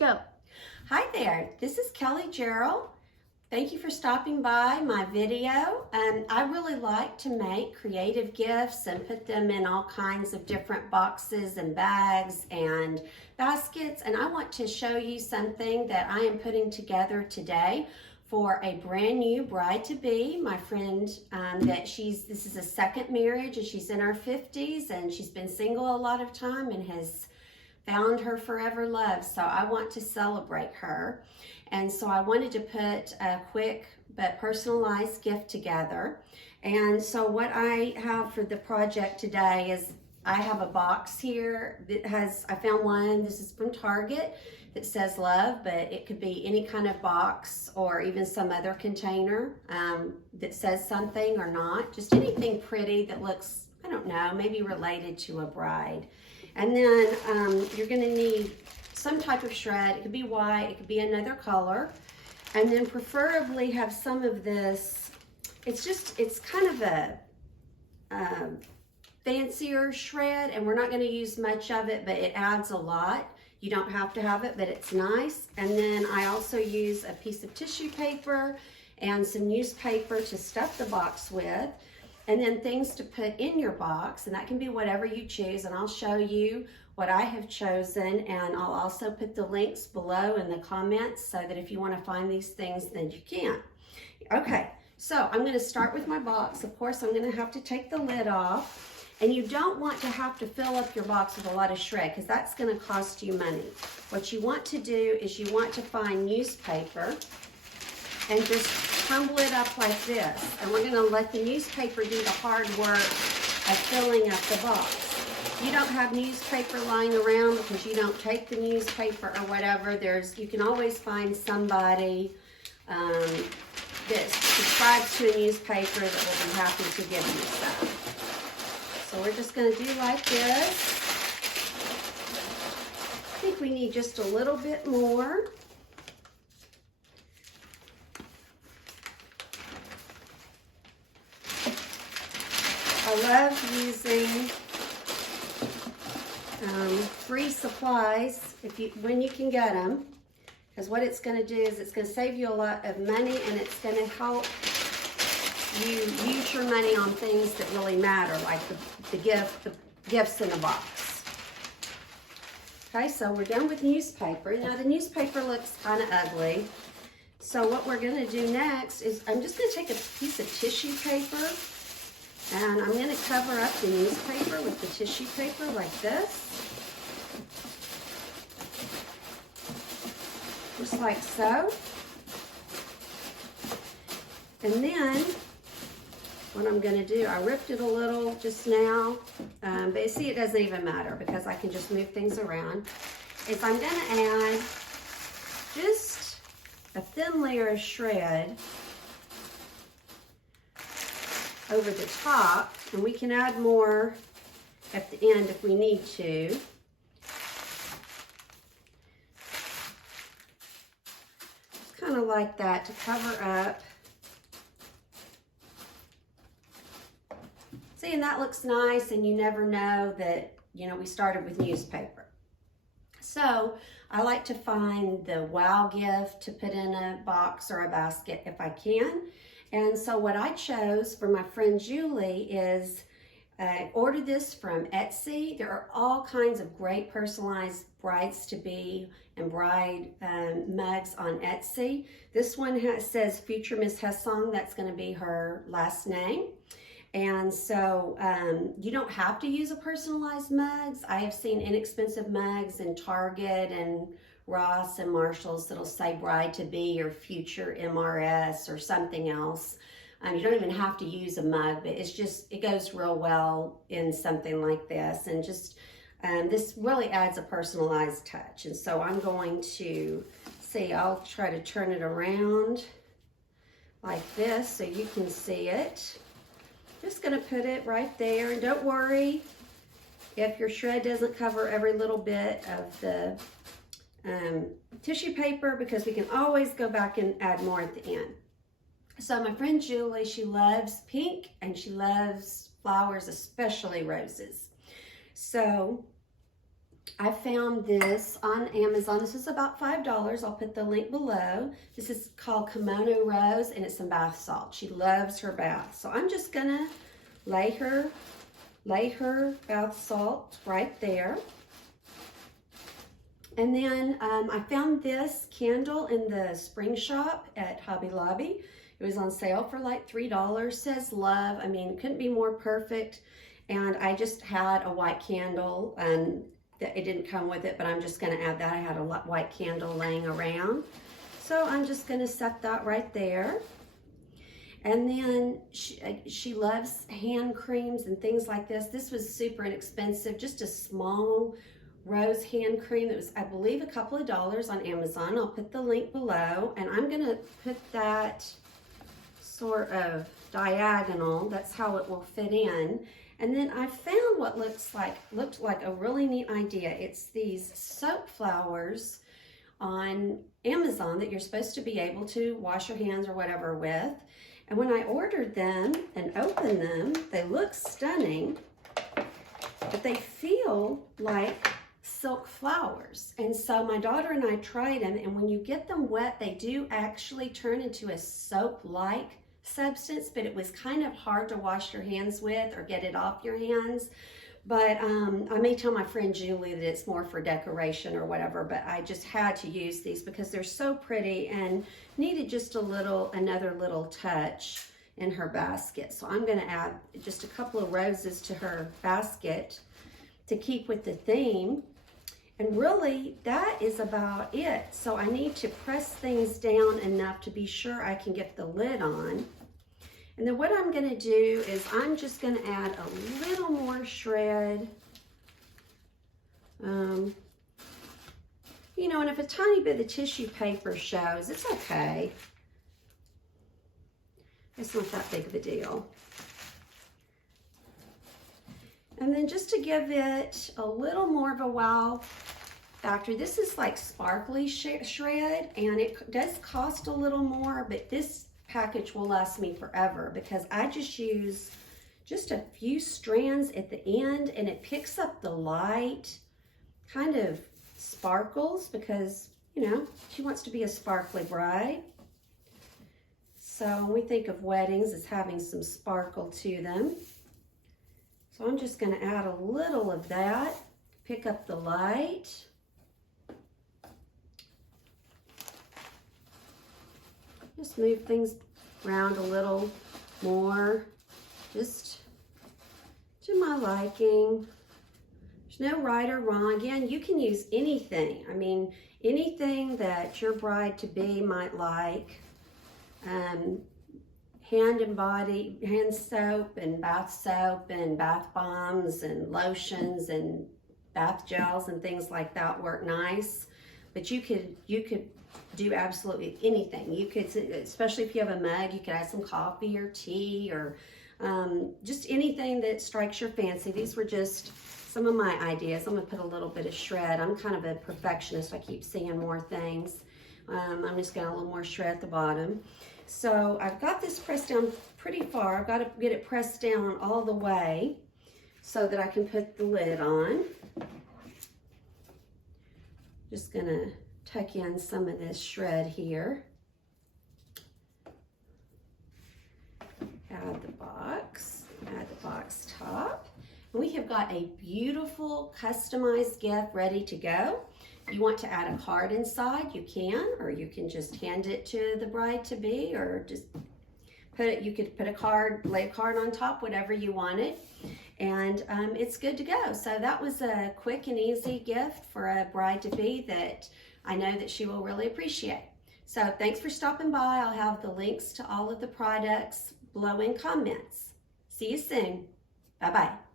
Go. Hi there, this is Kelly Gerald. Thank you for stopping by my video. I really like to make creative gifts and put them in all kinds of different boxes and bags and baskets, and I want to show you something that I am putting together today for a brand new bride-to-be. My friend, this is a second marriage, and she's in her 50s, and she's been single a lot of time and has found her forever love. So I want to celebrate her. And so I wanted to put a quick but personalized gift together. And so what I have for the project today is I have a box here that I found one, this is from Target, that says love, but it could be any kind of box or even some other container that says something or not. Just anything pretty that looks, I don't know, maybe related to a bride. And then you're gonna need some type of shred. It could be white, it could be another color. And then preferably have some of this, it's kind of a fancier shred, and we're not gonna use much of it, but it adds a lot. You don't have to have it, but it's nice. And then I also use a piece of tissue paper and some newspaper to stuff the box with. And then things to put in your box, and that can be whatever you choose, and I'll show you what I have chosen, and I'll also put the links below in the comments so that if you want to find these things, then you can. Okay, so I'm going to start with my box. Of course, I'm going to have to take the lid off, and you don't want to have to fill up your box with a lot of shred because that's going to cost you money. What you want to do is you want to find newspaper and just crumble it up like this. And we're gonna let the newspaper do the hard work of filling up the box. You don't have newspaper lying around because you don't take the newspaper or whatever. You can always find somebody that subscribes to a newspaper that will be happy to give you stuff. So we're just gonna do like this. I think we need just a little bit more. I love using free supplies when you can get them, because what it's going to do is it's going to save you a lot of money, and it's going to help you use your money on things that really matter, like the gifts in the box. Okay, so we're done with newspaper. Now the newspaper looks kind of ugly, so what we're going to do next is I'm just going to take a piece of tissue paper. And I'm going to cover up the newspaper with the tissue paper like this. Just like so. And then what I'm going to do, I ripped it a little just now, but you see it doesn't even matter because I can just move things around, is I'm going to add just a thin layer of shred over the top, and we can add more at the end if we need to. Just kind of like that to cover up. See, and that looks nice, and you never know that, you know, we started with newspaper. So I like to find the wow gift to put in a box or a basket if I can. And so what I chose for my friend Julie is I ordered this from Etsy. There are all kinds of great personalized brides-to-be and bride mugs on Etsy. This one says Future Miss Hessong. That's going to be her last name. And so you don't have to use a personalized mugs. I have seen inexpensive mugs in Target and Ross and Marshall's that'll say bride-to-be or future MRS or something else. You don't even have to use a mug, but it goes real well in something like this. And just, this really adds a personalized touch. And so I'm going to, I'll try to turn it around like this so you can see it. Just gonna put it right there. And don't worry if your shred doesn't cover every little bit of the tissue paper, because we can always go back and add more at the end. So my friend Julie, she loves pink and she loves flowers, especially roses. So I found this on Amazon. This is about $5. I'll put the link below. This is called Kimono Rose, and it's some bath salt. She loves her bath. So I'm just gonna lay her bath salt right there. And then I found this candle in the spring shop at Hobby Lobby. It was on sale for like $3. Says love. I mean, couldn't be more perfect. And I just had a white candle, and it didn't come with it, but I'm just going to add that. I had a white candle laying around. So I'm just going to set that right there. And then she loves hand creams and things like this. This was super inexpensive, just a small rose hand cream that was, I believe, a couple of dollars on Amazon. I'll put the link below, and I'm going to put that sort of diagonal. That's how it will fit in. And then I found what looked like a really neat idea. It's these soap flowers on Amazon that you're supposed to be able to wash your hands or whatever with. And when I ordered them and opened them, they look stunning, but they feel like silk flowers. And so my daughter and I tried them, and when you get them wet, they do actually turn into a soap-like substance, but it was kind of hard to wash your hands with or get it off your hands. But I may tell my friend Julie that it's more for decoration or whatever, but I just had to use these because they're so pretty and needed just another little touch in her basket. So I'm going to add just a couple of roses to her basket to keep with the theme. And really, that is about it. So I need to press things down enough to be sure I can get the lid on. And then what I'm going to do is I'm just going to add a little more shred. You know, and if a tiny bit of tissue paper shows, it's okay. It's not that big of a deal. And then just to give it a little more of a wow factor, this is like sparkly shred, and it does cost a little more, but this package will last me forever because I just use just a few strands at the end, and it picks up the light, kind of sparkles, because, you know, she wants to be a sparkly bride. So when we think of weddings as having some sparkle to them. So I'm just going to add a little of that, pick up the light. Just move things around a little more, just to my liking. There's no right or wrong. Again, you can use anything. I mean, anything that your bride-to-be might like. Hand and body, hand soap and bath bombs and lotions and bath gels and things like that work nice. But you could do absolutely anything. You could, especially if you have a mug, you could add some coffee or tea or just anything that strikes your fancy. These were just some of my ideas. I'm gonna put a little bit of shred. I'm kind of a perfectionist. I keep seeing more things. I'm just gonna add a little more shred at the bottom. So I've got this pressed down pretty far. I've got to get it pressed down all the way so that I can put the lid on. Just gonna tuck in some of this shred here. Add the box top. And we have got a beautiful customized gift ready to go. If you want to add a card inside, you can, or you can just hand it to the bride-to-be, or just you could put a card, lay a card on top, whatever you wanted, and it's good to go. So that was a quick and easy gift for a bride-to-be that I know that she will really appreciate. So thanks for stopping by. I'll have the links to all of the products below in comments. See you soon. Bye-bye.